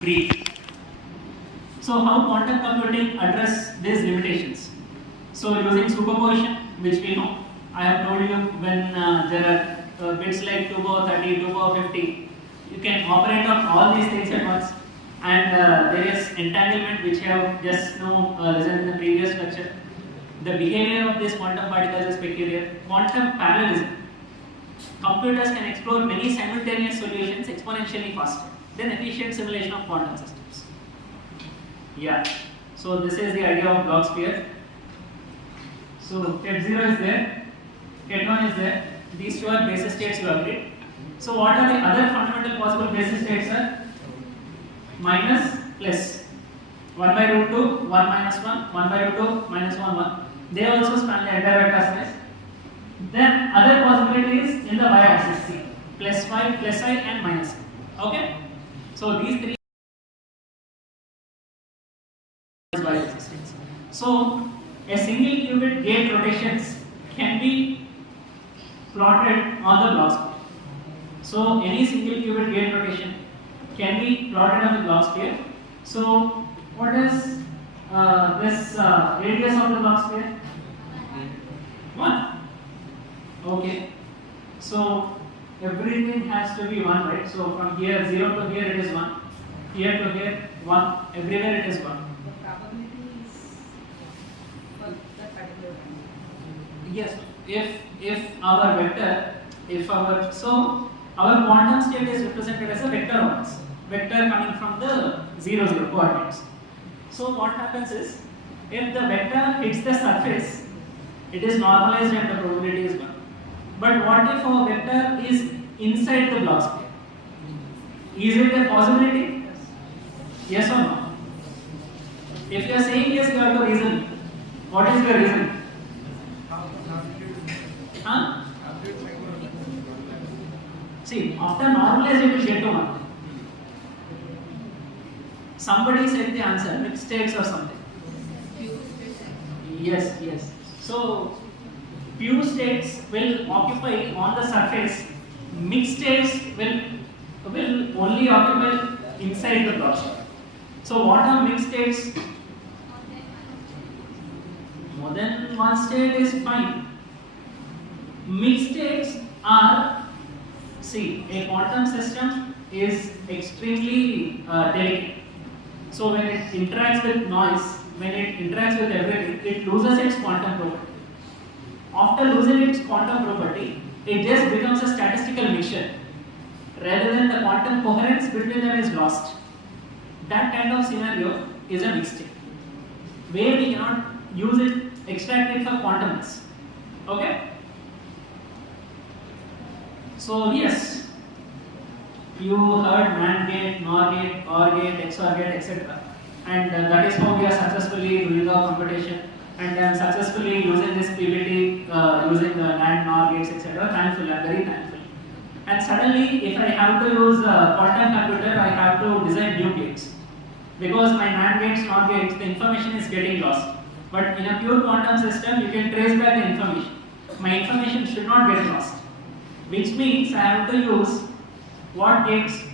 brief. So how quantum computing address these limitations? So using superposition, which we know, I have told you when there are bits like 2 power 30, 2 power 50, you can operate on all these things at once. And there is entanglement, which I have just now listened in the previous lecture. The behavior of these quantum particles is peculiar. Quantum parallelism. Computers can explore many simultaneous solutions exponentially faster than efficient simulation of quantum systems. Yeah. So this is the idea of block sphere. So Ket0 is there, Ket1 is there. These two are basis states you agreed. So what are the other fundamental possible basis states? Are minus plus 1 by root 2, 1 minus 1, 1 by root 2, minus 1, 1. They also span the entire vector space. Then other possibilities in the y-axis, C, plus 5, plus I and minus I. Okay? So these three are y-axis. So a single qubit gate rotations can be plotted on the block sphere. So any single qubit gate rotation can be plotted on the block sphere. So what is this radius of the block sphere? 1. Okay. So everything has to be 1, right? So from here 0 to here it is 1. Here to here 1. Everywhere it is 1. The probability is for that particular one. Yes. If our vector, so our quantum state is represented as a vector once. Vector coming from the 0, 0 coordinates. So what happens is, if the vector hits the surface, it is normalized and the probability is 1. But what if our vector is inside the block sphere? Is it a possibility? Yes or no? If you are saying yes, you have to reason. What is your reason? Huh? See, after normalized it will get to 1. Somebody said the answer, mixed states or something. Yes, yes. So pure states will occupy on the surface. Mixed states will only occupy inside the block sphere. So what are mixed states? More than one state is fine. Mixed states are, see, a quantum system is extremely delicate. So when it interacts with noise, when it interacts with everything, it loses its quantum property. After losing its quantum property, it just becomes a statistical mixture. Rather than the quantum coherence between them is lost. That kind of scenario is a mixed state, where we cannot use it, extract it for quantumness. Okay? So yes, you heard NAND gate, NOR gate, OR gate, XOR gate, etc. And that is how we are successfully doing the computation and successfully using this PBT, using NAND, NOR gates, etc. Thankful, I am very thankful. And suddenly, if I have to use a quantum computer, I have to design new gates. Because my NAND gates, NOR gates, the information is getting lost. But in a pure quantum system, you can trace back the information. My information should not get lost. Which means I have to use what gates?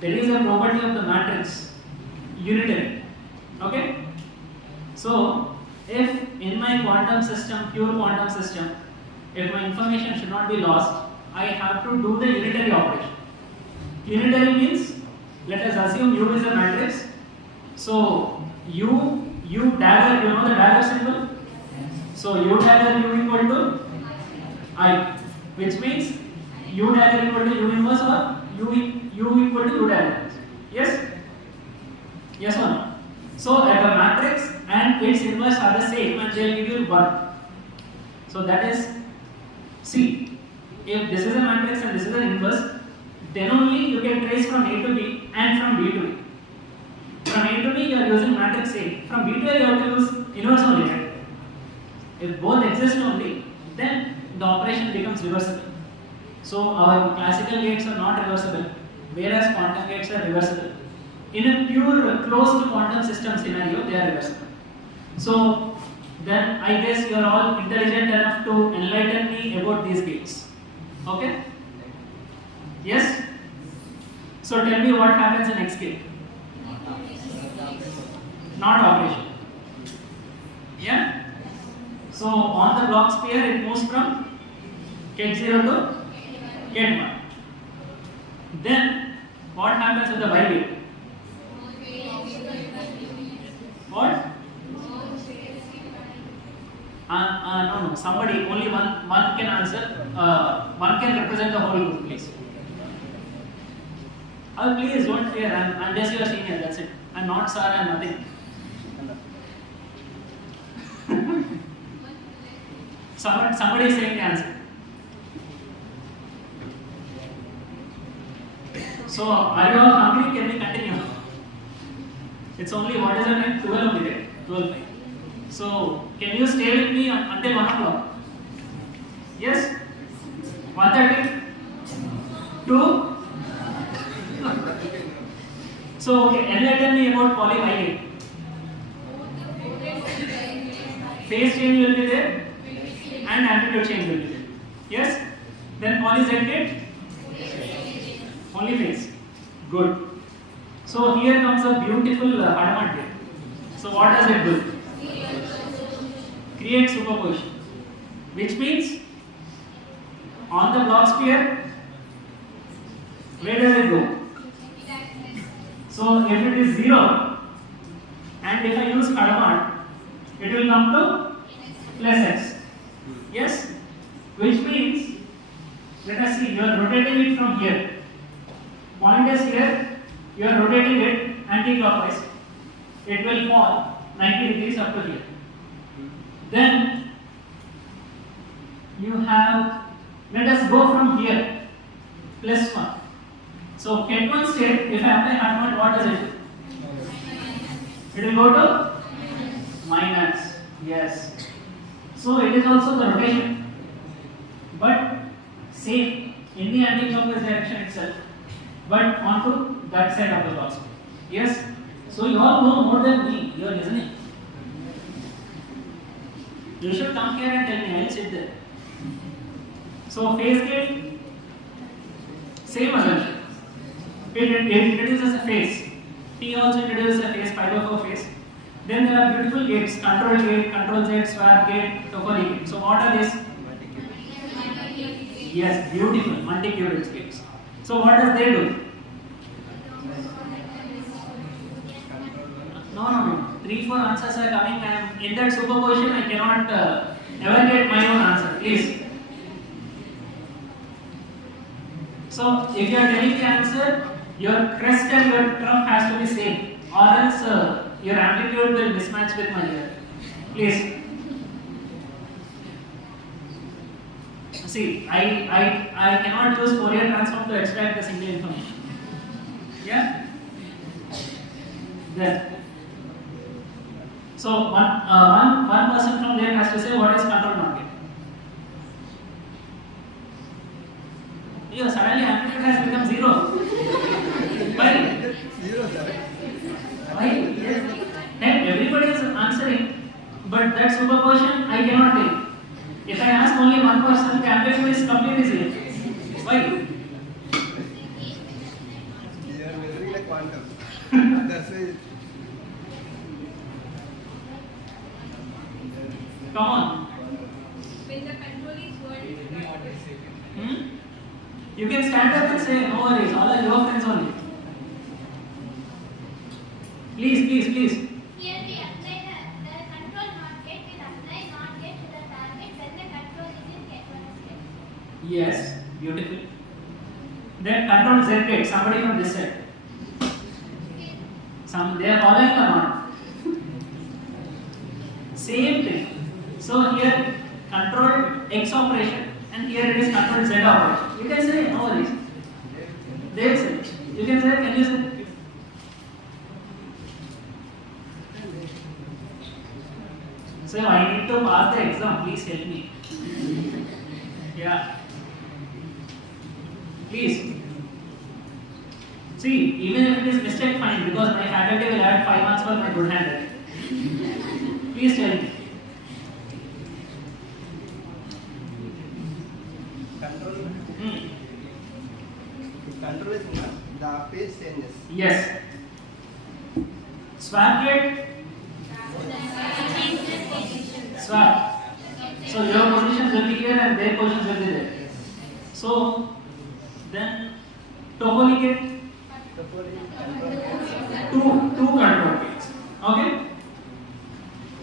There is a property of the matrix, unitary. Okay? So, if in my quantum system, pure quantum system, if my information should not be lost, I have to do the unitary operation. Unitary means, let us assume U is a matrix. So, U dagger, you know the dagger symbol? So, U dagger U equal to I, which means U dagger equal to U inverse or U equal to U dagger. Yes? Yes or no? So at a matrix and its inverse are the same and they will give you 1. So that is C. If this is a matrix and this is an inverse, then only you can trace from A to B and from B to B. From A to B you are using matrix A. From B to A you have to use inverse only. Right? If both exist only, then the operation becomes reversible. So our classical gates are not reversible, whereas quantum gates are reversible. In a pure closed quantum system scenario, they are reversible. So then I guess you are all intelligent enough to enlighten me about these gates. Okay? Yes? So tell me what happens in escape. Not operation. Yeah? So on the block sphere it moves from Ket0 to Ket1. Then what happens with the Y wave? What? No. Somebody, only one can answer. One can represent the whole group, please. Please don't fear. I'm just your senior. That's it. I'm not sir. I'm nothing. Somebody is saying the answer. So are you all hungry? Can we continue? It's only, what is the time? 12 only there. 12. So can you stay with me until 1 o'clock? Yes? 1:30? 2? So okay, enlighten me about poly Y. Phase change will be there and amplitude change will be there. Yes? Then poly Z gate? Only phase. Good. So here comes a beautiful Hadamard gate. So what does it do? Create superposition. Which means on the block sphere, where does it go? So if it is 0 and if I use Hadamard, it will come to plus x. Yes? Which means, let us see, you are rotating it from here. Point is here, you are rotating it anti-clockwise. It will fall 90 degrees up to here. Then you have, let us go from here, plus 1. So Ket1 state, if I apply Hadamard, what does it do? It will go to minus. Yes. So it is also the rotation, but same in the anti-clockwise direction itself, but onto that side of the block. Yes. So you all know more than me. You are listening. You should come here and tell me. I will sit there. So phase gate, same assumption. It introduces a phase. T also introduces a phase, pi by 4 phase. Then there are beautiful gates: control gate, control Z, swap gate, topology gate. So what are these? Yes, beautiful multi-qubit gates. So what does they do? No. 3-4 answers are coming. I am in that superposition. I cannot ever get my own answer. Please. So if you are telling the answer, your crest and your trough has to be same, or else your amplitude will mismatch with my ear. Please. See, I cannot use Fourier transform to extract the single information. Yeah? There. So one person from there has to say what is control not gate. Yeah, suddenly amplitude has become 0. Why? 0, sir. Why? And everybody is answering, but that superposition I cannot take. If I ask only one person, the amplitude is completely 0. Why? You are measuring like quantum. That's why. Come on. When the control is world, You can stand up and say, no worries, all are your friends only. Please. Here we apply the control not gate will apply not gate to the target when the control is in Ket1 state. Yes, beautiful. Then control Z gate, somebody from this side. They are following or not? Same thing. So here control X operation and here it is control Z operation. You can say no worries. They will say. You can say, can you say? So I need to pass the exam. Please help me. Yeah. Please. See, even if it is mistake, fine, because my faculty will add 5 marks for my good handwriting. Please tell me. Control is the phase Swap gate, swap. So your positions will be here and their positions will be there. So then Toffoli gate, two control gates. Okay.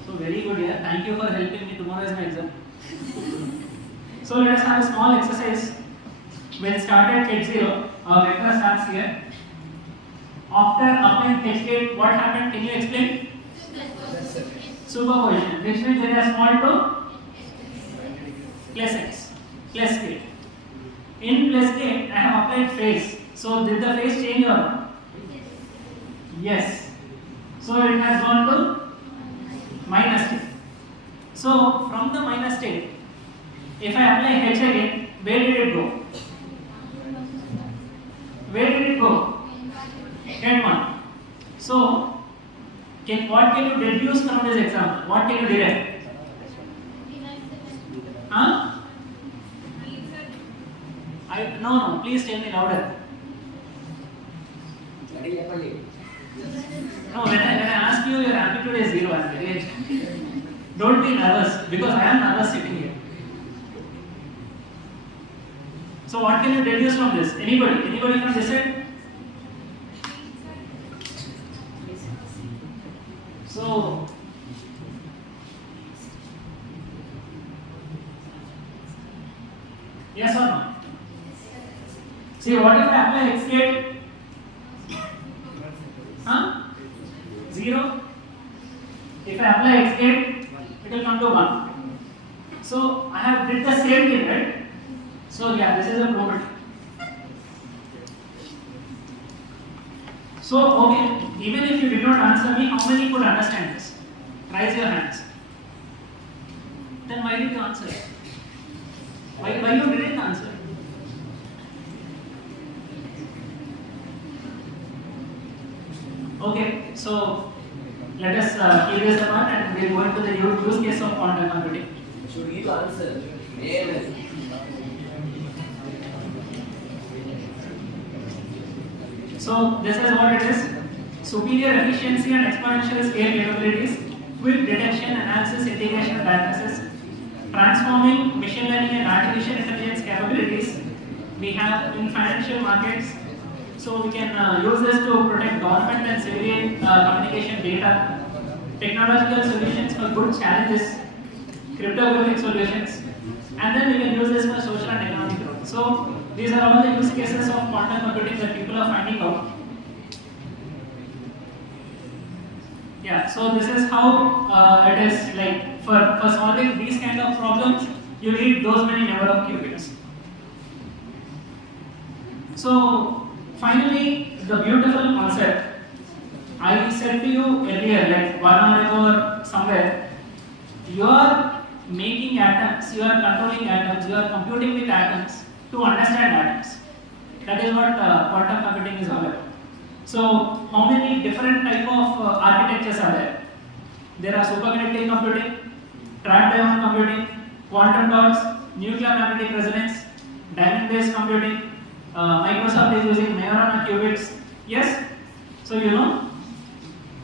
So very good, yeah. Thank you for helping me. Tomorrow is my exam. So let us have a small exercise. We'll start at H0. Our vector starts here. After applying H gate, what happened? Can you explain? Superposition, which means they are small to plus x, plus gate. In plus gate, I have applied phase. So did the phase change or not? Yes. So it has gone to minus state. So from the minus state, if I apply H again, where did it go? Where did it go? N1. So what can you deduce from this example? What can you derive? Huh? No, please tell me louder. No, when I ask you, your amplitude is 0. I'm very Don't be nervous because I am nervous sitting here. So what can you deduce from this? Anybody? Anybody from this side? So yes or no? See, what if I apply X gate? Huh? 0. If I apply X gate, it will come to 1. So I have did the same thing, right? So yeah, this is a property. So okay, even if you did not answer me, how many could understand this? Raise your hands. Then why did you answer? Why you didn't answer? Okay, so let us keep this apart and we will go into the use case of quantum computing. Should give answer. Yes. So this is what it is. Superior efficiency and exponential scale capabilities, quick detection, analysis, integration, diagnosis, transforming machine learning and artificial intelligence capabilities. We have in financial markets. So we can use this to protect government and civilian communication data, technological solutions for good challenges, cryptographic solutions, and then we can use this for social and economic growth. So these are all the use cases of quantum computing that people are finding out. Yeah, so this is how it is like for solving these kind of problems, you need those many number of qubits. So finally, the beautiful concept I said to you earlier, like 1 hour ago or somewhere, you are making atoms, you are controlling atoms, you are computing with atoms to understand atoms. That is what quantum computing is all about. So, how many different type of architectures are there? There are superconducting computing, trapped ion computing, quantum dots, nuclear magnetic resonance, diamond-based computing. Microsoft is using Majorana qubits. Yes? So you know.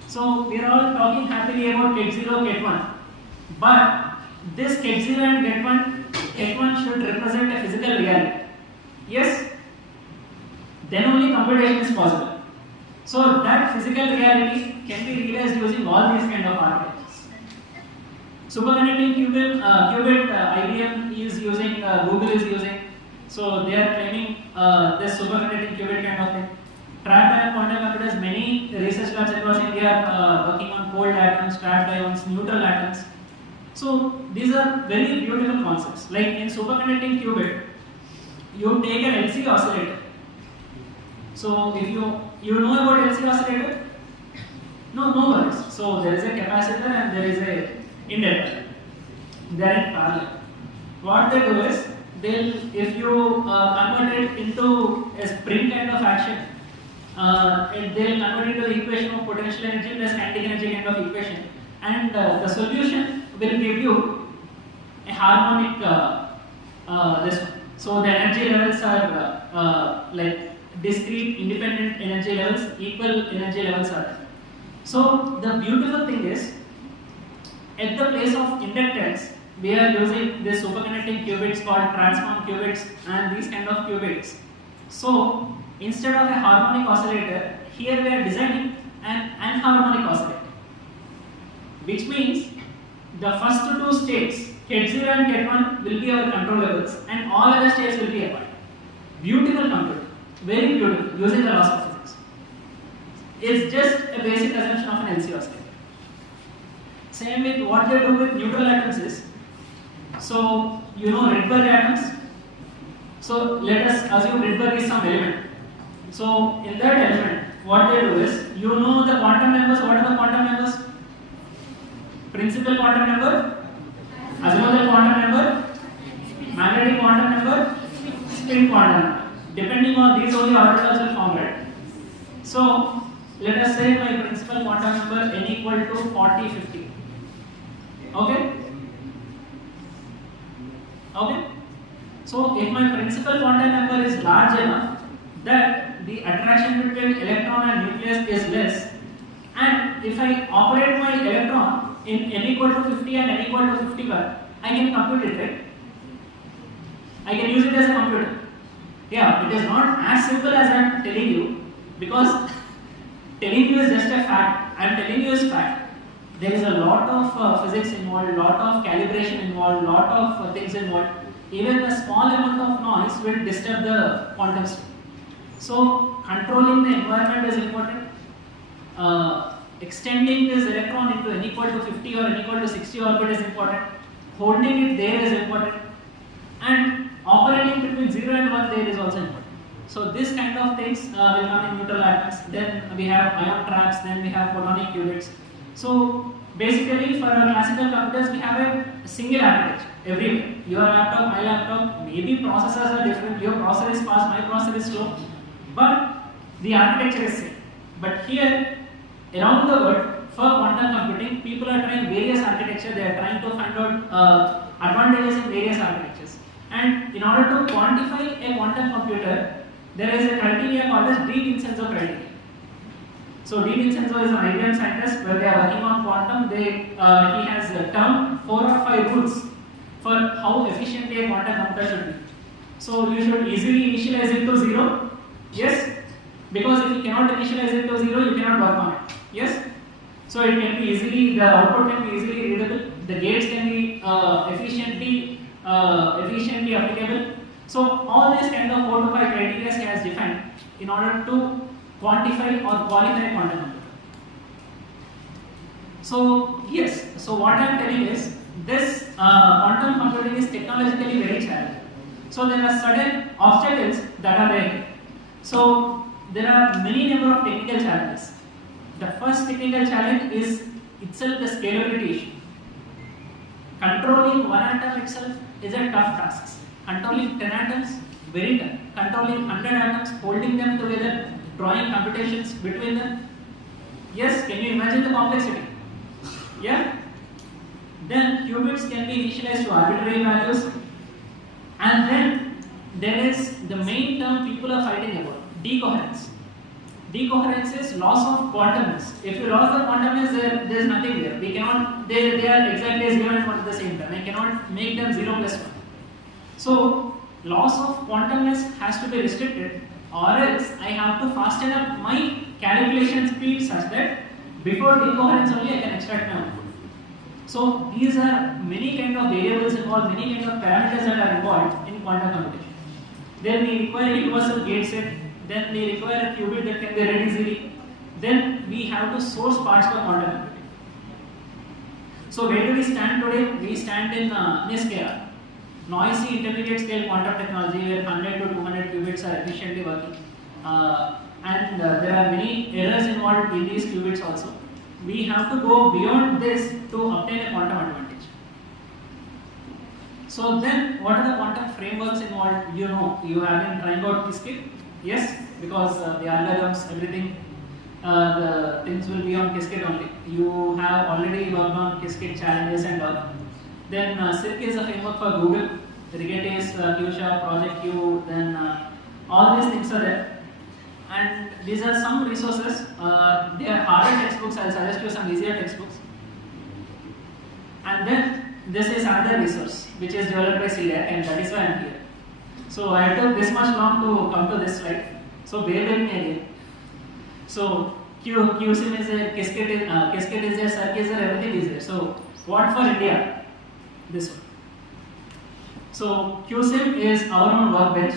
So we are all talking happily about Ket0, Ket1. But this Ket0 and Ket1 should represent a physical reality. Yes? Then only computation is possible. So that physical reality can be realized using all these kind of architectures. Superconducting qubit IBM is using, Google is using. So they are claiming this superconducting qubit kind of thing. Trapped ion quantum computers, many research labs across India are working on cold atoms, trapped ions, neutral atoms. So these are very beautiful concepts. Like in superconducting qubit, you take an LC oscillator. So if you know about LC oscillator? No worries. So there is a capacitor and there is a inductor. They are in parallel. What they do is, if you convert it into a spring kind of action, they'll convert it to the equation of potential energy plus kinetic energy kind of equation, and the solution will give you a harmonic this one. So the energy levels are like discrete independent energy levels, equal energy levels are there. So the beautiful thing is, at the place of inductance, we are using this superconducting qubits called transform qubits and these kind of qubits. So instead of a harmonic oscillator, here we are designing an anharmonic oscillator, which means the first two states, Ket0 and Ket1, will be our controllables and all other states will be apart. Beautiful computer, very beautiful, using the laws of physics. It's just a basic assumption of an LC oscillator. Same with what they do with neutral atoms is, so you know Rydberg atoms. So let us assume Rydberg is some element. So in that element, what they do is, you know the quantum numbers. What are the quantum numbers? Principal quantum number, azimuthal quantum number, magnetic quantum number, spin quantum number. Depending on these only orbitals will form, right? So let us say my principal quantum number n equal to 40, 50. Okay? Okay? So if my principal quantum number is large enough that the attraction between electron and nucleus is less, and if I operate my electron in n equal to 50 and n equal to 51, I can compute it, right? I can use it as a computer. Yeah, it is not as simple as I am telling you, because telling you is just a fact. I am telling you is fact. There is a lot of physics involved, lot of calibration involved, lot of things involved. Even a small amount of noise will disturb the quantum state. So controlling the environment is important. Extending this electron into n equal to 50 or n equal to 60 orbit is important. Holding it there is important. And operating between 0 and 1 there is also important. So this kind of things will come in neutral atoms. Then we have ion traps, then we have photonic qubits. So basically for our classical computers we have a single architecture everywhere. Your laptop, my laptop, maybe processors are different. Your processor is fast, my processor is slow. But the architecture is same. But here around the world for quantum computing, people are trying various architecture. They are trying to find out advantages in various architectures. And in order to quantify a quantum computer, there is a criteria called as DAY-2 criteria. So DAY-2 is an IBM scientist where they are working on quantum. He has termed 4 or 5 rules for how efficiently a quantum computer should be. So you should easily initialize it to 0. Yes, because if you cannot initialize it to 0, you cannot work on it. Yes, so it can be easily, the output can be easily readable. The gates can be efficiently applicable. So all these kind of 4 to 5 criteria he has defined in order to quantify or qualify a quantum computer. So yes, so what I am telling is this quantum computing is technologically very challenging. So there are certain obstacles that are there. So there are many number of technical challenges. The first technical challenge is itself the scalability issue. Controlling one atom itself is a tough task. Controlling 10 atoms, very tough. Controlling 100 atoms, holding them together, drawing computations between them. Yes, can you imagine the complexity? Yeah? Then qubits can be initialized to arbitrary values. And then there is the main term people are fighting about, decoherence. Decoherence is loss of quantumness. If you lost the quantumness, there is nothing there. We cannot, they are exactly 0 and 1 at the same time. I cannot make them 0 plus 1. So loss of quantumness has to be restricted, or else I have to fasten up my calculation speed such that before decoherence only I can extract my output. So these are many kind of variables involved, many kind of parameters that are involved in quantum computation. Then we require a universal gate set. Then we require a qubit that can be read easily. Then we have to source parts for quantum computing. So where do we stand today? We stand in NISQ, noisy intermediate scale quantum technology, where 100 to 200 qubits are efficiently working. And there are many errors involved in these qubits also. We have to go beyond this to obtain a quantum advantage. So then, what are the quantum frameworks involved? You know, you have been trying out Qiskit. Yes, because the algorithms, everything, the things will be on Qiskit only. You have already worked on Qiskit challenges and all. Then Cirq is a framework for Google. Rigetti is QSharp, Project Q. Then all these things are there. And these are some resources. They are harder textbooks textbooks. I'll suggest you some easier textbooks. And then this is another resource which is developed by CDAC, and that is why I am here. So I took this much long to come to this slide. So bear with me again. So QSIM is there, Qiskit is there, Circ is there, everything is there. So what for India? This one. So QSIM is our own workbench.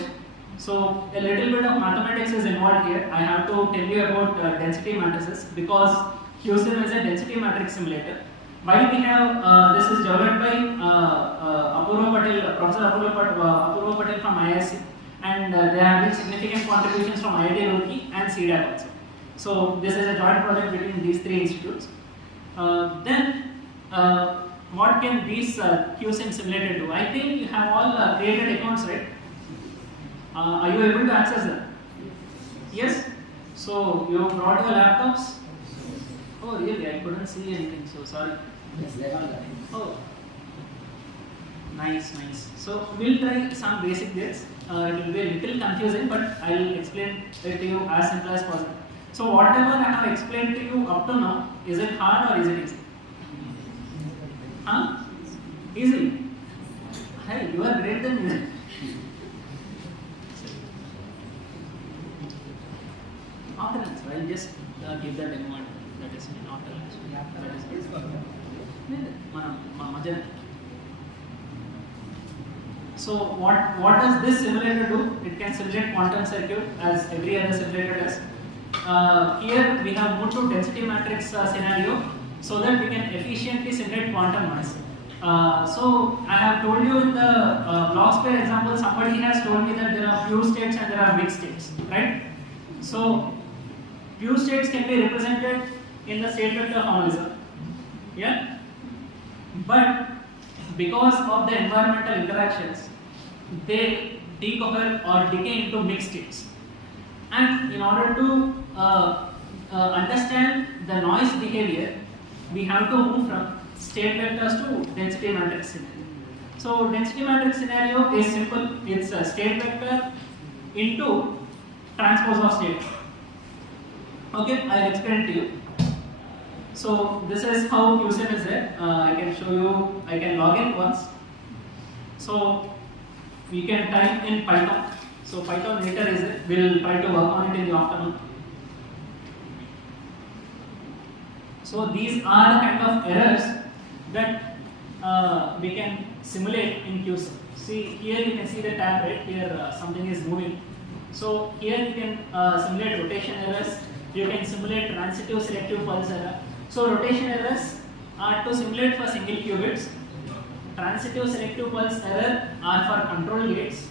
So a little bit of mathematics is involved here. I have to tell you about density matrices because QSIM is a density matrix simulator. Why we have this is developed by Professor Apurva Patel from IISc, and there have been significant contributions from IIT Roorkee and CDAC also. So this is a joint project between these three institutes. What can these QSIM simulator do? I think you have all created accounts, right? Are you able to access them? Yes? So you brought your laptops? Oh really? I couldn't see anything, so sorry. Oh, nice. So we'll try some basic bits. It will be a little confusing, but I'll explain it to you as simple as possible. So whatever I have explained to you up to now, is it hard or is it easy? Huh? Easy. Hey, you are great than me. Alternance. I'll just give the demo. That is not So what does this simulator do? It can simulate quantum circuit as every other simulator does. Here we have moved to density matrix scenario so that we can efficiently simulate quantum noise. So I have told you in the block sphere example, somebody has told me that there are pure states and there are mixed states, right? So pure states can be represented in the state vector formalism, yeah? But because of the environmental interactions, they decohere or decay into mixed states. And in order to understand the noise behavior, we have to move from state vectors to density matrix scenario. So density matrix scenario is simple. It's a state vector into transpose of state. Okay, I'll explain to you. So this is how QSIM is there. I can show you. I can log in once. So we can type in Python. So Python later is there. We'll try to work on it in the afternoon. So these are the kind of errors that we can simulate in QSIM. See here you can see the tab right here. Something is moving. So here you can simulate rotation errors. You can simulate transitive selective pulse error. So rotation errors are to simulate for single qubits. Transitive selective pulse error are for control gates.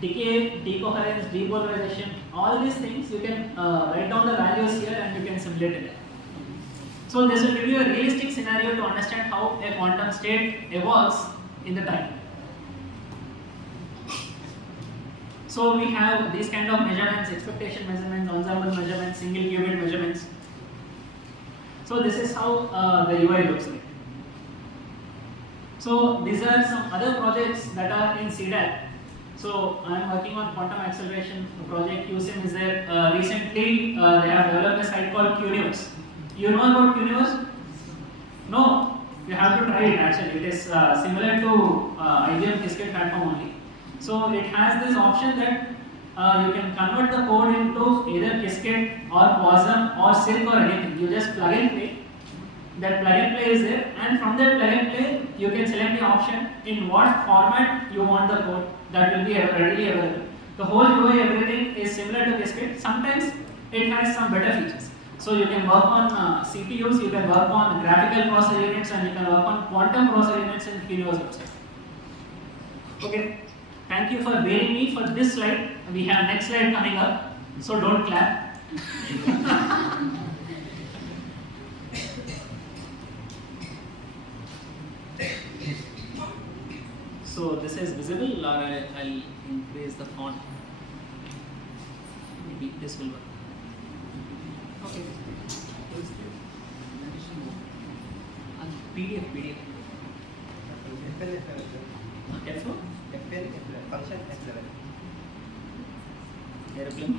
Decay, decoherence, depolarization, all these things you can write down the values here and you can simulate it. So this will give you a realistic scenario to understand how a quantum state evolves in the time. So we have these kind of measurements, expectation measurements, ensemble measurements, single qubit measurements. So this is how the UI looks like. So these are some other projects that are in CDAC. So I am working on quantum acceleration project. QSIM is there. Recently they have developed a site called QUniverse. You know about QUniverse? No, you have to try it actually. It is similar to IBM Qiskit platform only. So it has this option that you can convert the code into either Qiskit or Quasar or Circ or anything. You just plug and play. That plug and play is there, and from that plug and play, you can select the option in what format you want the code. That will be readily available. The whole UI, everything is similar to Qiskit. Sometimes it has some better features. So you can work on CPUs, you can work on graphical processor units, and you can work on quantum processor units in QUniverse website. Okay. Thank you for bearing me for this slide. We have next slide coming up, so don't clap. So this is visible, or I'll increase the font. Maybe this will work. Okay. PDF. F4? Function F11. Airplane.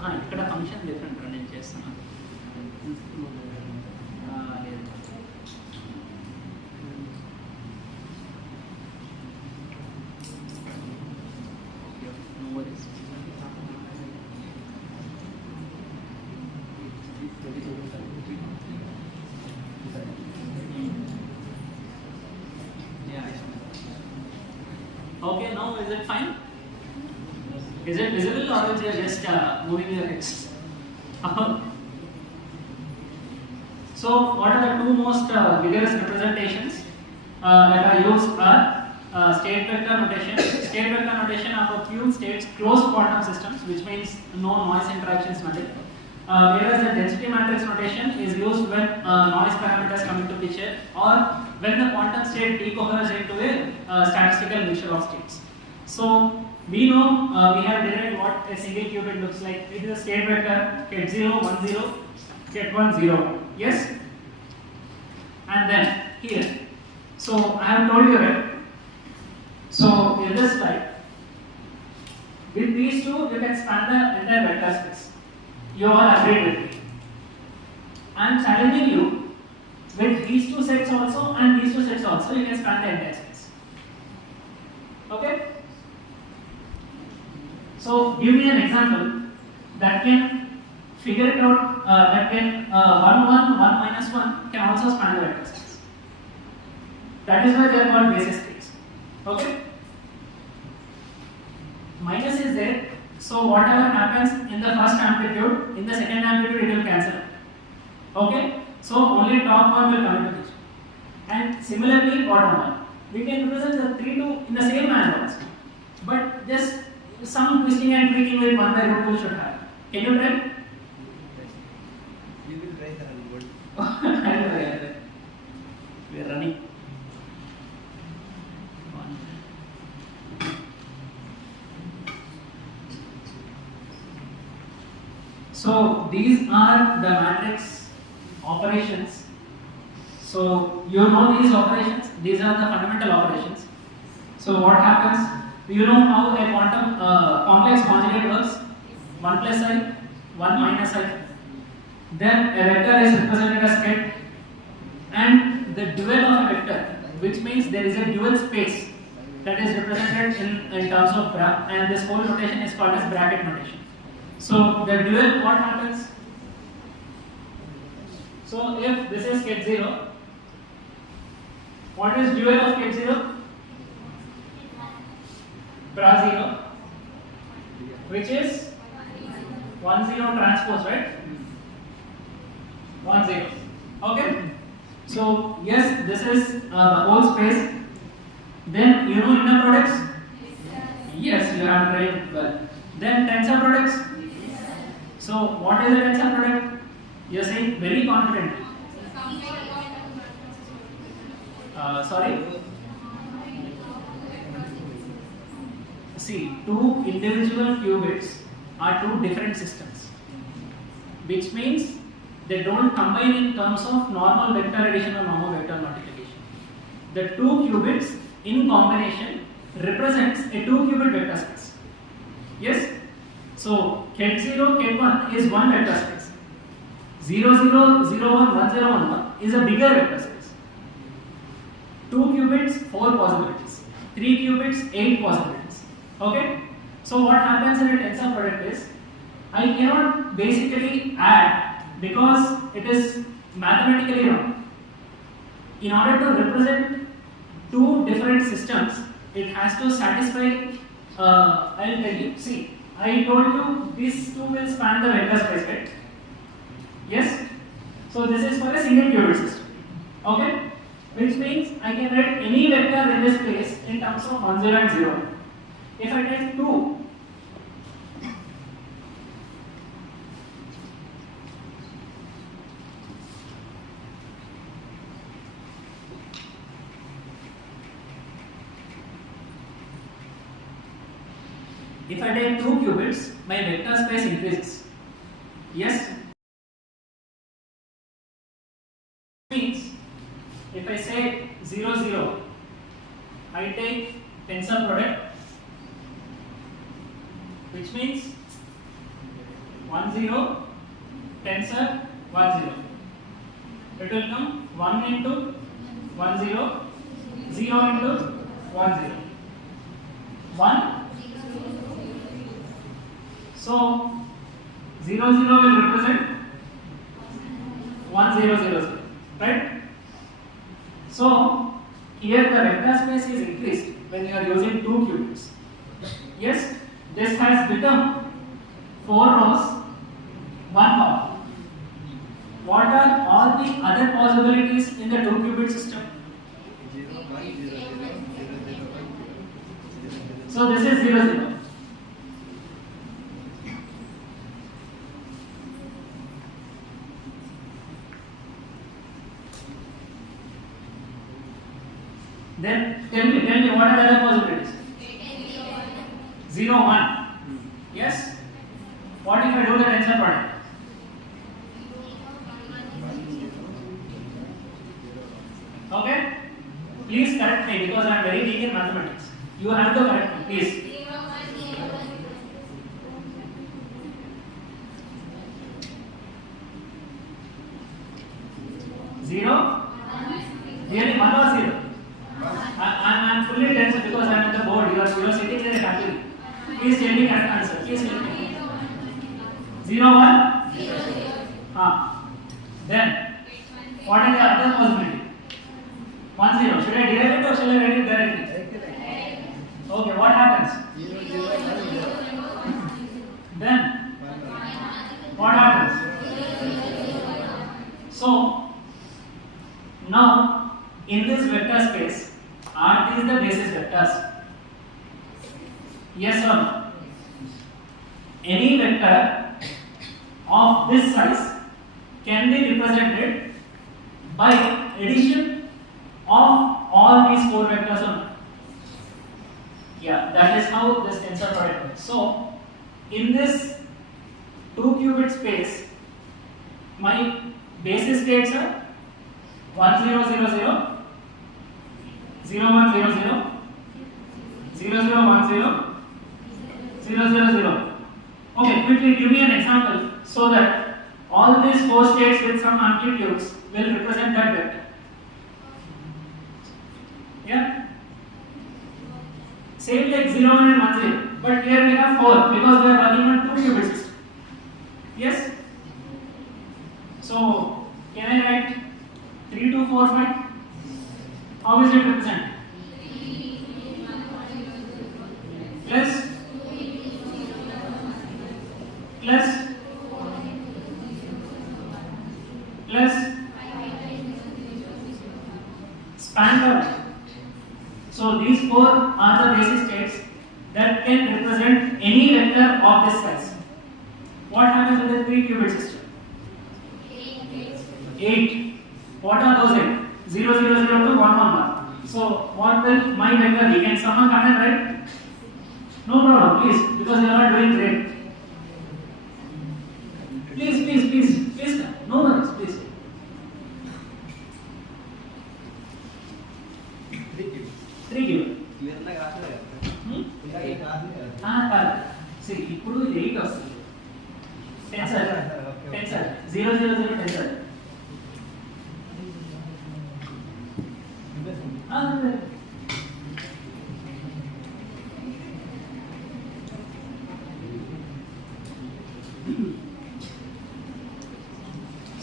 ఇక్కడ function different నేను చేస్తాను. లేదు. No worries. Okay, now is it fine? Is it visible or is it just moving your text? So, what are the two most vigorous representations that are used are state vector notation. State vector notation of a few states closed quantum systems, which means no noise interactions, nothing. Whereas the density matrix notation is used when noise parameters come into picture or when the quantum state decoheres into a statistical mixture of states. So we know we have derived what a single qubit looks like. It is a state vector ket 0 1 0 ket 1 0 1. Yes, and then here. So I have told you right. So in this slide, with these two you can span the entire vector space. You all agreed with me. I am challenging you with these two sets also and these two sets also. You can span the entire space. Okay. So give me an example that can figure it out. That can 1 1 1 minus 1 can also span the vector space. That is why they are called basis states. Okay. Minus is there. So whatever happens in the first amplitude, in the second amplitude it will cancel out. Okay. So only top one will come into picture. And similarly bottom one. We can represent the 3 2 in the same manner also. But just some twisting and tweaking with 1 by root 2 should happen. Can you try? You will try the word. I will try. We are running. So these are the matrix operations. So you know these operations. These are the fundamental operations. So what happens? You know how a quantum complex conjugate works? 1 plus I, 1 minus I. Then a vector is represented as ket, and the dual of a vector, which means there is a dual space that is represented in terms of graph, and this whole notation is called as bracket notation. So the dual, what happens? So if this is ket 0, what is dual of ket 0? Bra 0, which is 1 0 transpose, right? 1 0. Okay. So yes, this is the whole space. Then you know inner products. Yes, you have tried well. Then tensor products. So what is a tensor product? You are saying very confidently. Sorry. See, two individual qubits are two different systems, which means they don't combine in terms of normal vector addition or normal vector multiplication. The two qubits in combination represents a 2 qubit vector space. Yes. So ket 0 ket 1 is one vector space. 0 0 0 1 1 0 1 1 is a bigger vector space. 2 qubits 4 possibilities. 3 qubits 8 possibilities. Okay. So what happens in a tensor product is I cannot basically add because it is mathematically wrong. In order to represent two different systems, it has to satisfy. I'll tell you. See, I told you these two will span the vector space, right? Yes. So this is for a single qubit system. Okay. Which means I can write any vector in this place in terms of 1 0 and 0. If I take 2, if I take 2 qubits, my vector space increases. Yes? Means if I say 0 0, I take tensor product, which means 1 0 tensor 1 0. It will come 1 into 1 0, 0 into 1 0. 1. So 0 0 will represent 1 0 0 0, right? So here the vector space is increased when you are using 2 qubits. Yes, this has become 4 rows, 1 column. What are all the other possibilities in the 2 qubit system? 0 1 0 0 0 0 1. So this is 0 0. Then tell me what are the other possibilities? 0 1. Yes? What if I do the tensor product? Okay? Please correct me because I am very weak in mathematics. You have to correct me, please. 0? Really 1 or 0? I am fully tense because I am at the board. You are sitting there happily. Please tell me correct answer. Please tell me. 0 1? 0. Then what are the other possibility? 1 0. Should I derive it or shall I write it directly? Okay. What happens? 0 0 1 0. Then what happens? So now in this vector space, are these the basis vectors? Yes or no? Any vector of this size can be represented by addition of all these 4 vectors or not? Yeah, that is how this tensor product works. So in this 2 qubit space, my basis states are 1 0 0 0, 0 1 0 0, 0 0 1 0, 0 0 0. Okay, quickly give me an example so that all these 4 states with some amplitudes will represent that vector. Yeah? Same like 0 1 and 1 0, but here we have 4 because we are working on 2 qubit system. Yes? So can I write 3 2 4 5? How is it represented? Plus span term. So these 4 are the basis states that can represent any vector of this size. What happens with the 3 qubit system? 8. What are those 8? 0 0 0 to 1 1 1. So what will my vector be? Can someone come and write? No, please, because you are not doing great. Please. No worries, please. 3 qubit. క్లియర్గా రాసలేదు See, ఇప్పుడు ఇది 8 వస్తుంది. Tensor 0 0 0 tensor.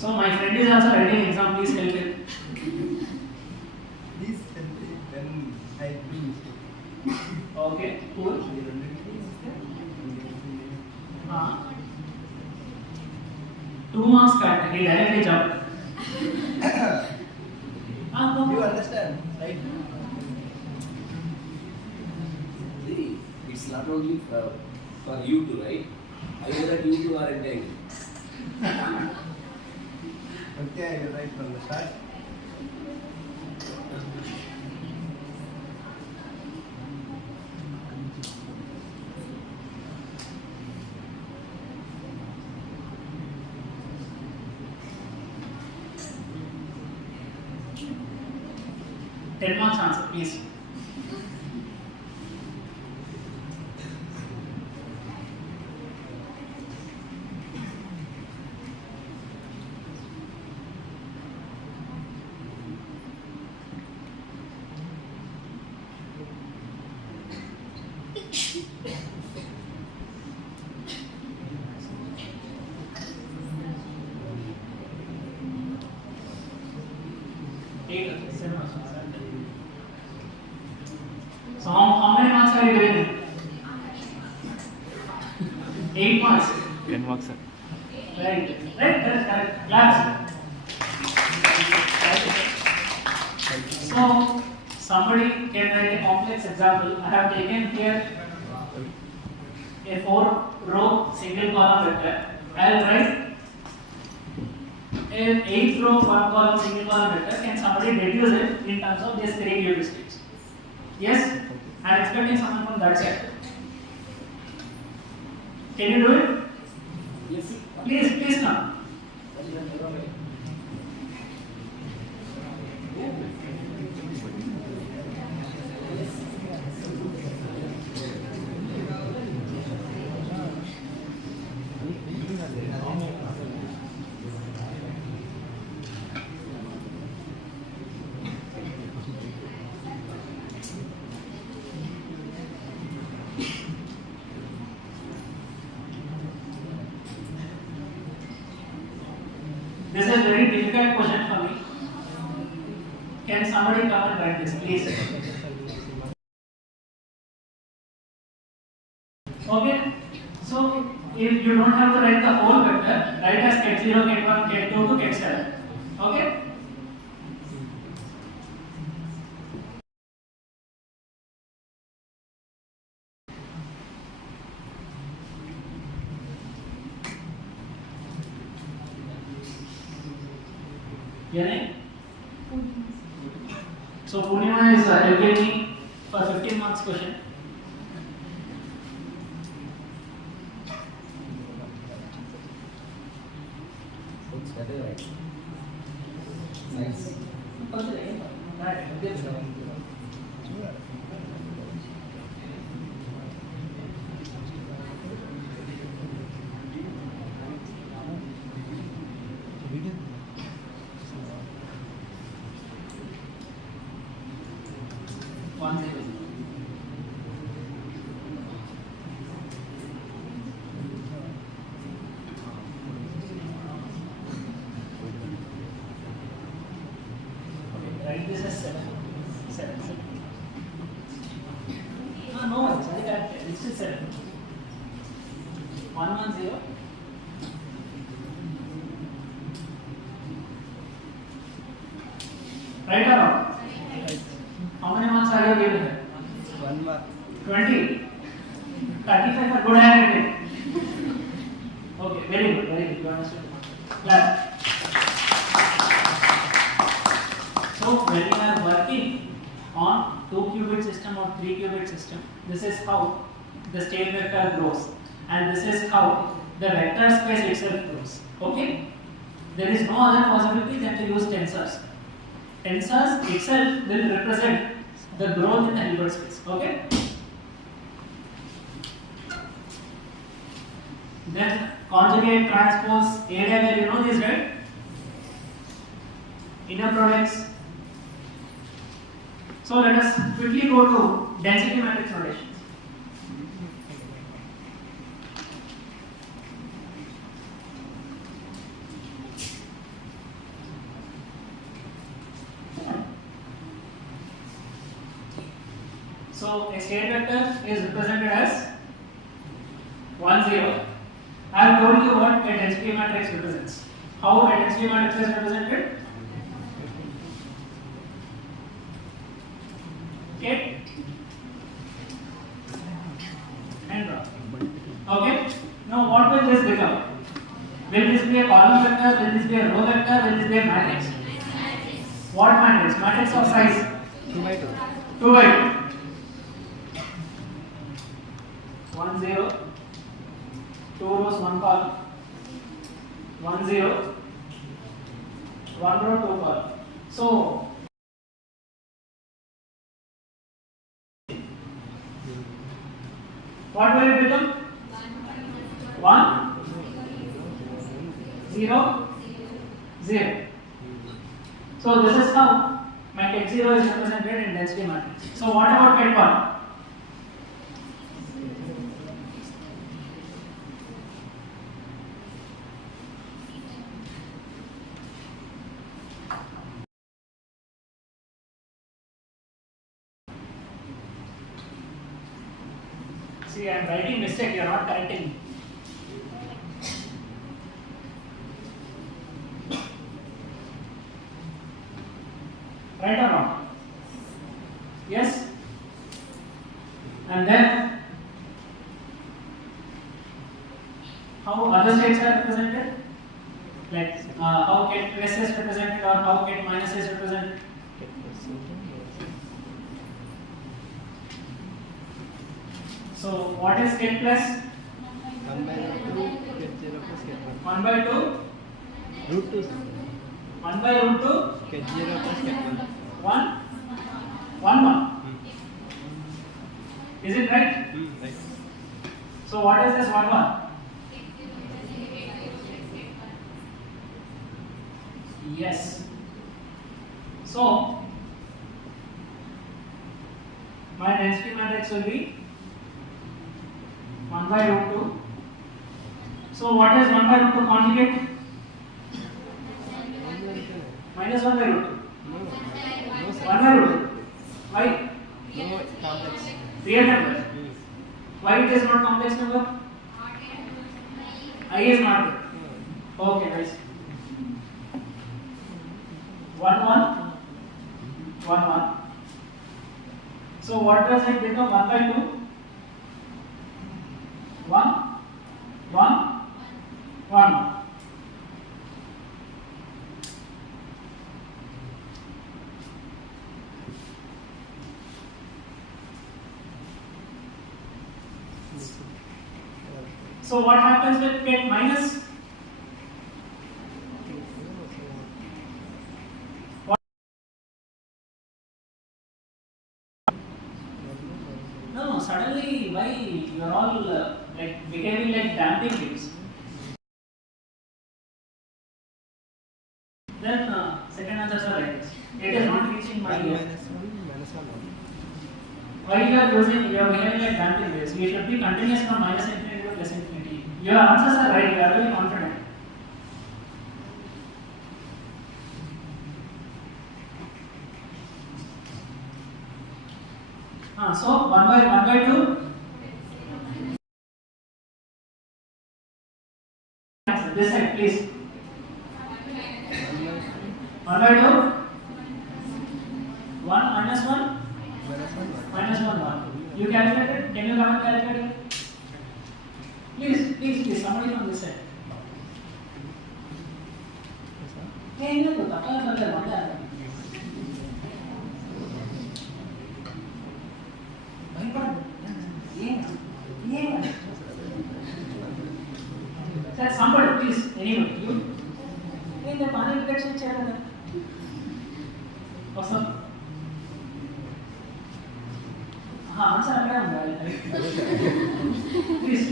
So my friend is also writing exam. Please help him. Please then I do mistake Okay, cool. 2 marks cut. He directly jumped. You understand, right? See, it's not only for you two, right? I know that you two are entangled. Okay, I will write from the start. Ten marks answer, please. So how many marks are you giving it? 8 marks. 10 marks, sir. Right. Correct. Claps. So somebody can write a complex example. I have taken here a 4-row single column vector. I will write an 8-row 1-column single column vector. Can somebody reduce it in terms of these 3 heuristics? Yes? I am expecting someone from that side. Can you do it? Yes. Please come. This is a very difficult question for me. Can somebody come and write this, please? Okay. So if you don't have to write the whole vector, write as ket0, ket1, ket2 to ket7. Okay. Your name? So Purnima is helping me for 15 marks question. Nice. Right. One zero. Okay, write this as 7. No, it's only that. It's still 7. 110. Right or wrong? How many marks are you giving here? 1 mark. 20. 35 for good handwriting. Okay, very good. You understood. Clap. So when you are working on 2-qubit system or 3-qubit system, this is how the state vector grows, and this is how the vector space itself grows. Okay? There is no other possibility than to use tensors. Tensors itself will represent the growth in the Hilbert space. Okay? Then conjugate, transpose, A dagger, you know this, right? Inner products. So let us quickly go to density matrix notations. So a state vector is represented as 1 0. I have told you what a density matrix represents. How a density matrix is represented? Okay. And draw. Okay. Now what will this become? Will this be a column vector? Will this be a row vector? Will this be a matrix? What matrix? Matrix of size? 2 by 2. 2 by 2. 1 0. 2 rows, 1 column. 1 0. 1 row, 2 column. So what will it become? 1 0 0. So this is how my ket 0 is represented in density matrix. So what about ket 1? See, I am writing mistake, you are not correcting me. Right or wrong? Yes? And then, how other states are represented? Like how ket plus is represented or how ket minus is represented? So what is ket plus? 1 by 2 get 0 plus get 1. 1 by 2? Root 2. 1 by root 2? Get 0 plus get 1. 1? 1 1. Is it right? Right. So what is this 1 1? Yes. So my density matrix will be 1 by root 2. So what is 1 by root 2 conjugate? Minus 1 by root 2. No. No, sir. 1 by root 2. Why? No complex. Real number. Why it is not complex number? I is not there. Okay, nice. 1 1 1 1. So what does it become? 1 by 2? 1 1 1. So what happens with ket minus? No, suddenly why you are all like behaving like damping things? Then second answers are like this. It is not reaching my 1 ear. minus 1 minus 1 1. Why you are behaving like damping this? We should be continuous from minus infinity to plus infinity. Your answers are right. You are very confident. So 1 by 2. This side, please. 1 by 2. 1 minus 1. Minus 1 1. Minus 1 1. You calculated? Can you come and calculate it? Please, somebody from this side. Hey, no, Sir, somebody, please, anybody, you. Hey, the panel election chair. Awesome. Answer again. Please.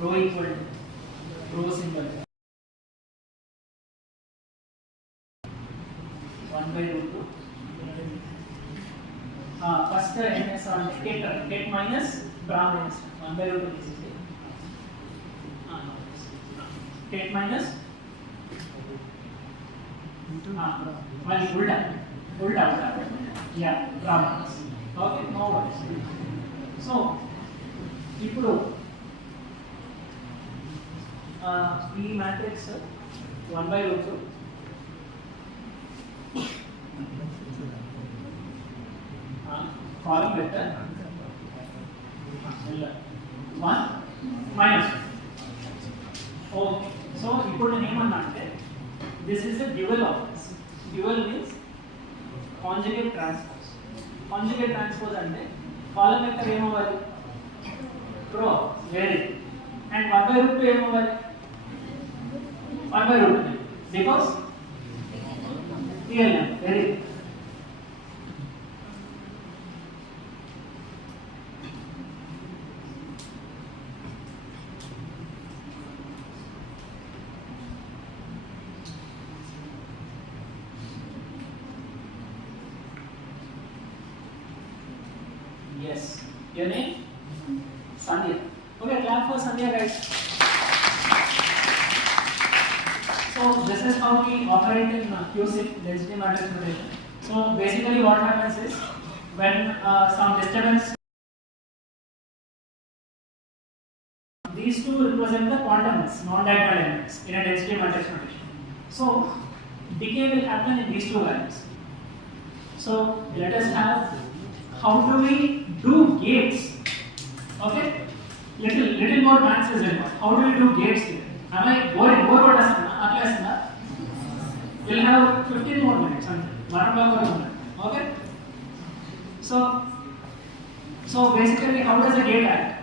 Rho equal to rho symbol 1 by root 2. First ns on ket minus bra minus 1 by root 2 is ket minus mali ulta yeah bra minus. Okay, no worries. So ఇప్పుడు ఈ matrix 1 by root 2 column vector 1 minus 1. Okay, so ఇప్పుడు నేను ఏమన్నా అంటే this is the dual of this. Dual means conjugate transpose. Conjugate transpose అంటే column vector ఏమవ్వాలి? Pro, very. And 1 by root 2 ఏమవ్వాలి? 1 by root 2 because real number. Very good. Yes. Your name? Sandhya. Okay, clap for Sandhya, guys. So So this is how we operate in QC, density matrix notation. So basically what happens is when some disturbance, these two represent the quantumness, non-diagonal elements in a density matrix notation. So decay will happen in these two values. So let us have, how do we do gates? Okay, little more maths is involved. How do we do gates here? Am I boring? We'll have 15 more minutes. Okay. So basically, how does a gate act?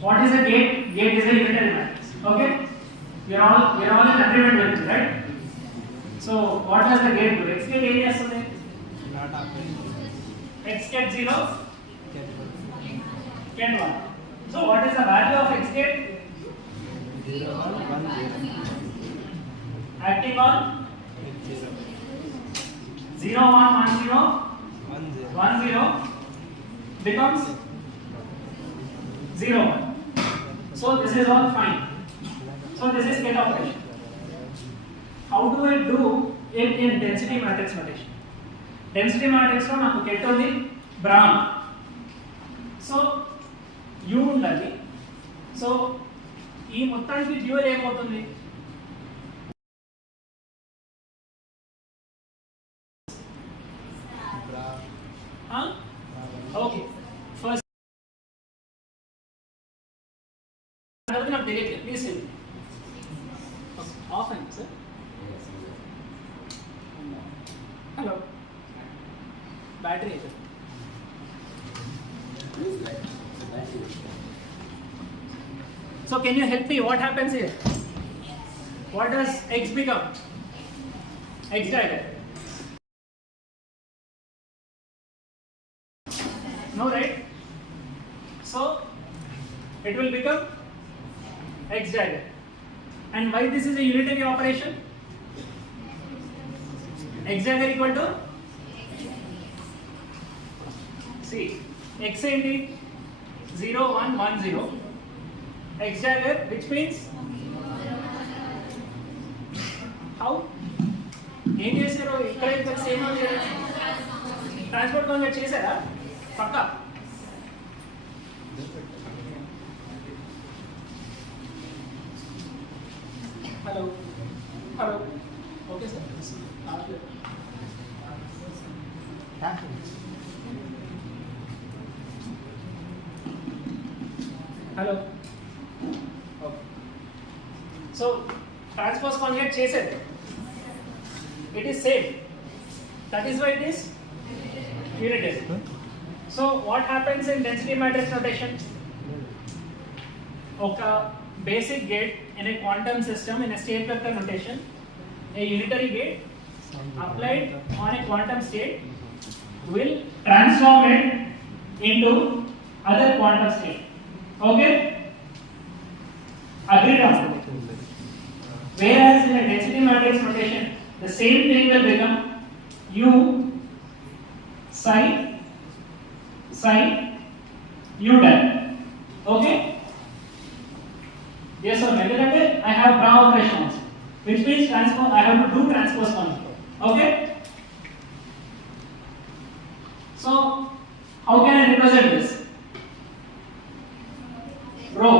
What is a gate? Gate is a unitary matrix. Okay. We are all in agreement with it, right? So what does the gate do? X gate area is X gate 0, get 1. So what is the value of X gate? 0, 1, 0. Acting on 0, 1, 1, 0, 1, 0 becomes 0, 1. So this is all fine. So this is get operation. How do I do it in density matrix notation? Density matrix lo naku get ఉంది brown. So u ఉండాలి. So ఈ మొత్తానికి dual ఏమవుతుంది? Okay. First another not delete it. Please save. Off and sir. Hello. Battery. So can you help me? What happens here? What does X become? X diagonal. No, right? So it will become X diagonal. And why this is a unitary operation? X diagonal equal to see X enti 0, 1, 1, 0. X diagonal, which means how? ఏం చేశారు ఇక్కడ same transport convert చేశారా పక్కా hello hello okay sir hello so transpose convert చేశారు it is same, that is why it is unitary. So what happens in density matrix notation? Okay, basic gate in a quantum system in a state vector notation, a unitary gate applied on a quantum state will transform it into other quantum state. Okay, agreed on? Whereas in a density matrix notation the same thing will become u psi u dash. Okay? Yes or no? I have Brown operations, which means transpose. I have to do transpose control. Okay? So how can I represent this? Rho.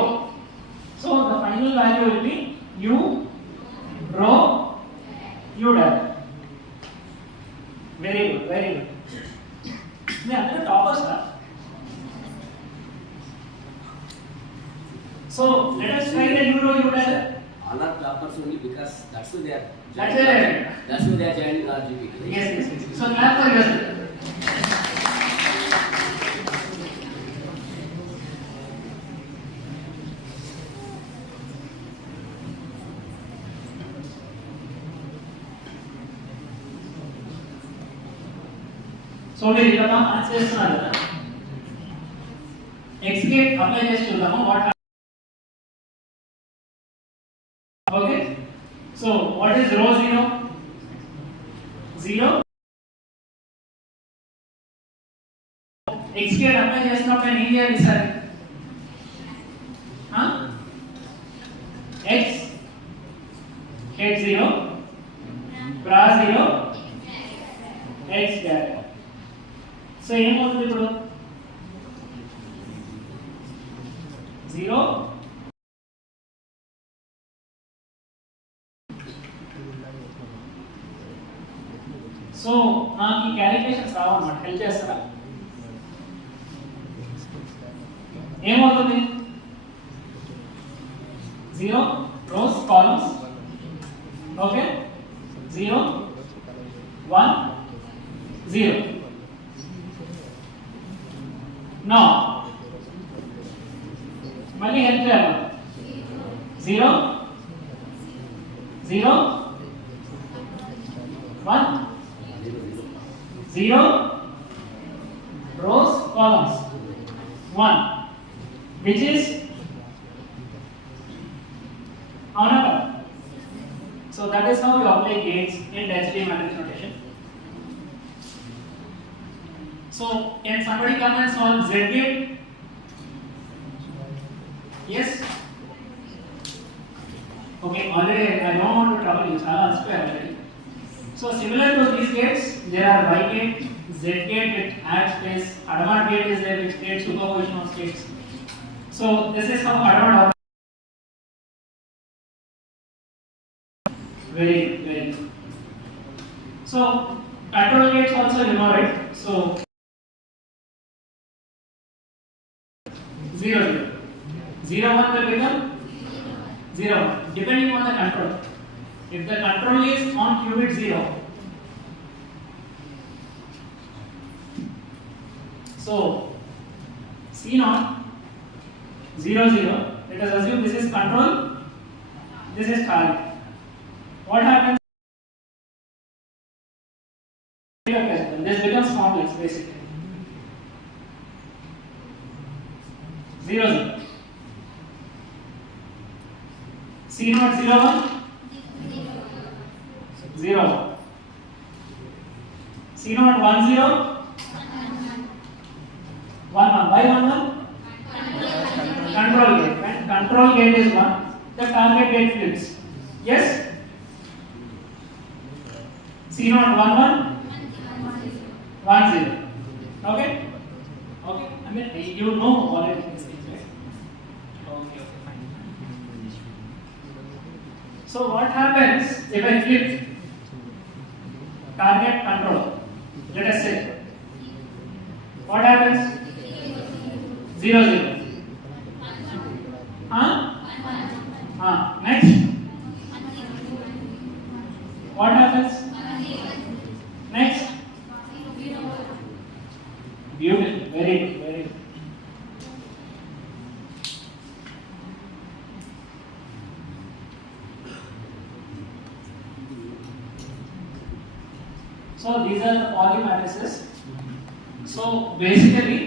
So the final value will be u rho u dash. Very good, very good. We are the toppers, sir. So let us try the u rho u dash. All are toppers only because that's why they are. That's why they are joining RGB. Yes, yes, yes. So clap for yourself. So మీరు ఇక్కడ answer చేస్తున్నారు కదా X gate apply చేసి చూద్దాము what okay so what is రో 0 0 X gate apply చేసినప్పుడు నేను ఏం చేయాలి sir X Head 0, cross 0, X dash. So ఏమవుతుంది ఇప్పుడు 0 సో నాకు ఈ క్యాలిక్యులేషన్స్ రావన్నమాట, హెల్ప్ చేస్తారా? ఏమవుతుంది 0 rows columns, ఓకే 0 1 0. now మళ్ళీ హెల్ప్ చేయాలి 0 0 1 0 rows columns 1, which is అవునా కదా? So that is how you apply gates in density matrix notation. So can somebody come and solve Z gate? Yes? Okay, already I don't want to trouble you, chala already. So similar to these gates, there are Y gate, Z gate which adds space, Hadamard gate is there which creates superposition of states. So this is how Hadamard operates. Very good. So control gates also you know, right? So 0 0 0 1 will become 0 1 depending on the control. If the control is on qubit 0, so C0 0 0, let us assume this is control, this is target. What happens? This becomes complex basically. 0 0 C0 0 1 0 C0 1 0 1 1. Why 1 1? Control gate. When control gate is 1, the target gate flips. Yes? C0 1 1 1 0. Okay? Okay. I mean you know already these things, right? Okay, fine. So what happens if I flip target control? Let us say. What happens? 0 0. Next. What happens? Next. Beautiful. Very good. Very good. So these are the Pauli matrices. So basically,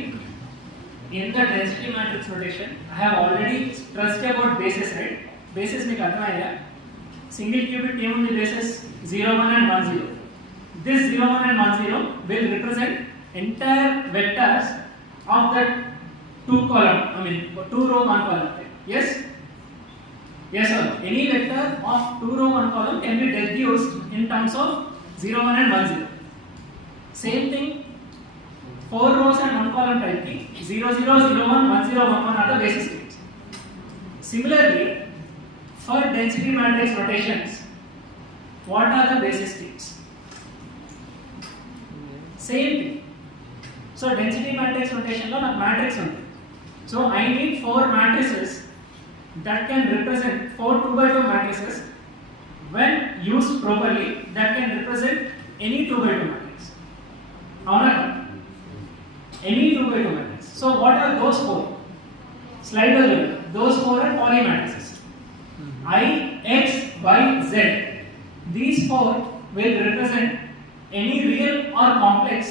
in the density matrix notation, I have already stressed about bases, right? Bases మీకు అర్థమయ్యా? Single qubit ఏముంది bases 0 1 and 1 0. This 0 1 and 1 0 will represent entire vectors of that two column. I mean 2 row 1 column. Yes? Yes or no? Any vector of 2 row 1 column can be deduced in terms of 0 1 and 1 0. Same thing. 4 rows and 1 column type ki 0 0 0 1 1 0 1 1 are the basis states. Similarly, for density matrix notations, what are the basis states? Same thing. So density matrix notation lo నాకు matrix ఉంది. So I need 4 matrices that can represent 4 2 by 2 matrices when used properly that can represent any 2 by 2 matrix. అవునా? Any 2 by 2 matrix. So what are those 4? Slide over. Those 4 are Pauli matrices. I, X, Y, Z. These 4 will represent any real or complex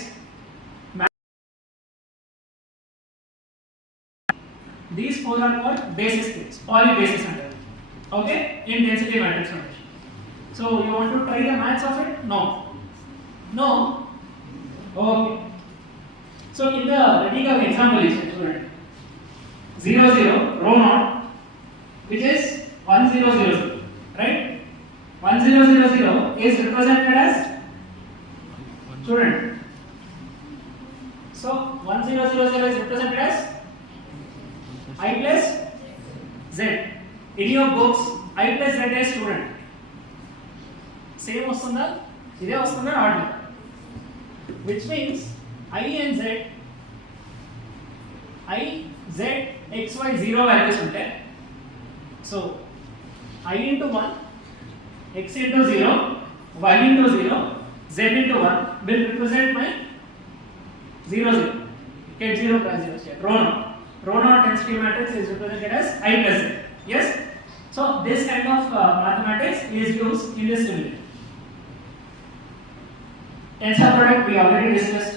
matrix. These 4 are called basis states, Pauli basis under. Okay? In density matrix notation. So you want to try the maths of it? No. No? Okay. So in the reading of example is student 0 0 row 0 which is 1 0 0 0, right? 1 1000 is represented as student. So 1000 is represented as I plus Z. In your books, I plus Z is student. Same vastunda, ide vastunda order. Which means I and Z, I, Z, X, Y 0 values unte. So I into 1, X into 0, Y into 0, Z into 1 will represent my 0 0. Get 0 plus 0 state. Rho naught density matrix is represented as I plus Z. Yes? So this kind of mathematics is used in this unit. Tensor product we already discussed.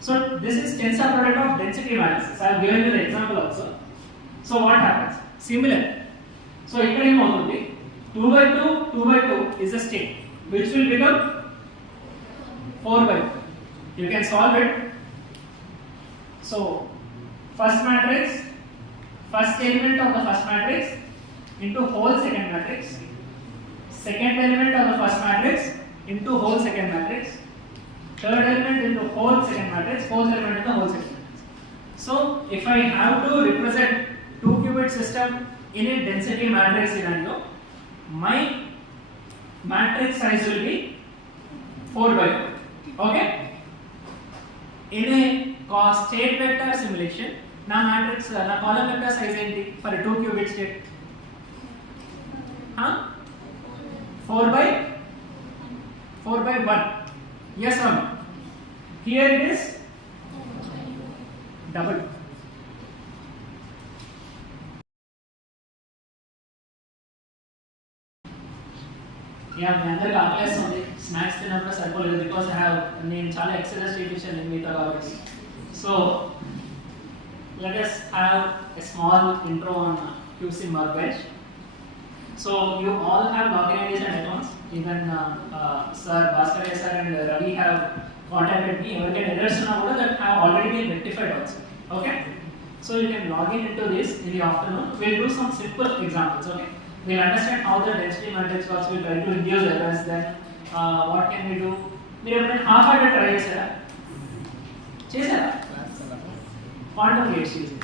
So this is tensor product of density matrices. I have given you the example also. So what happens? Similar. So here 2 by 2 is a state which will become 4 by 4. You can solve it. So first matrix, first element of the first matrix into whole second matrix, second element of the first matrix into whole second matrix, third element into whole second matrix, fourth element into whole second matrix. So if I have to represent 2 qubit system in a density matrix scenario, my matrix size will be 4 by 4. Okay? In a state vector simulation, na matrix, na column vector size enti for a 2 qubit state? 4 by 1. Yes or no? Here it is double. Yeah, my అందరికి ఆకలేస్తుంది. Snacks తిన్నప్పుడు సరిపోలేదు because నేను చాలా exercise చేయించాను మీతో కాబట్టి. So let us have a small intro on QC Workbench. So you all have login IDs and accounts. Even Sir Bhaskar sir and Ravi have contacted me. Everything errors now that have already been rectified also. Okay. So you can log in into this in the afternoon. We'll do some simple examples. Okay. We'll understand how the density matrix works. We'll try to reduce errors. Then what can we do? We have done half-hearted try chesara. Chesara. Quantum gates uses.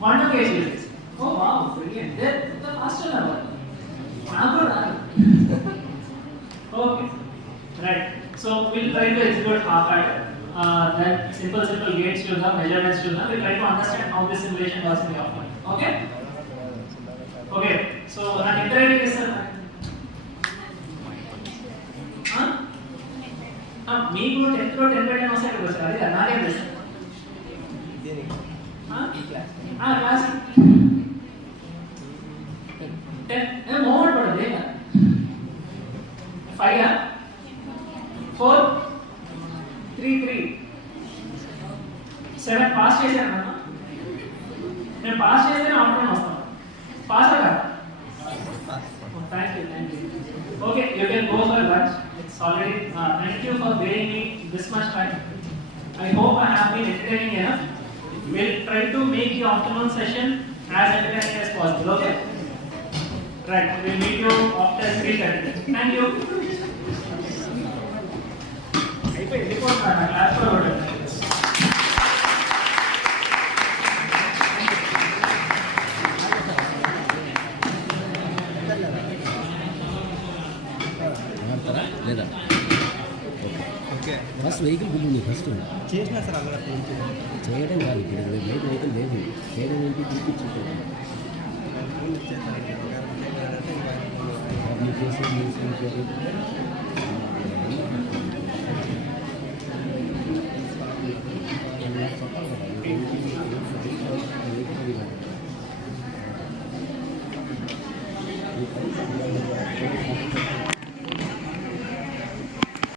Quantum gates uses. Oh wow, brilliant. They're the faster number. Okay. Right. So we'll try to execute half-hearted. Then simple gates use the measurements use. We'll try to understand how this simulation works in the afternoon. Okay. Okay, so an interactive is me go 10 to 10 by 10 also go sir. Adi anage is Deni. Class. Class 10 moment padade 5 4 3 7 pass చేశాను అన్న నేను pass చేస్తే afternoon వస్తాను pass అవ్వగా thank you okay you can go for lunch it's already thank you for giving me this much time I hope I have been entertaining enough we'll try to make the afternoon session as entertaining as possible okay right we'll meet you after 3:30 thank you అయిపోయి వెళ్ళిపోతున్నా class లో లేదా okay first vehicle bill ఉంది first చేసినా sir అలా చేయడం కాదు ఇక్కడ వెహికల్ లేదు చేయడం ఏంటి చూపించుకుంటాం అప్లికేషన్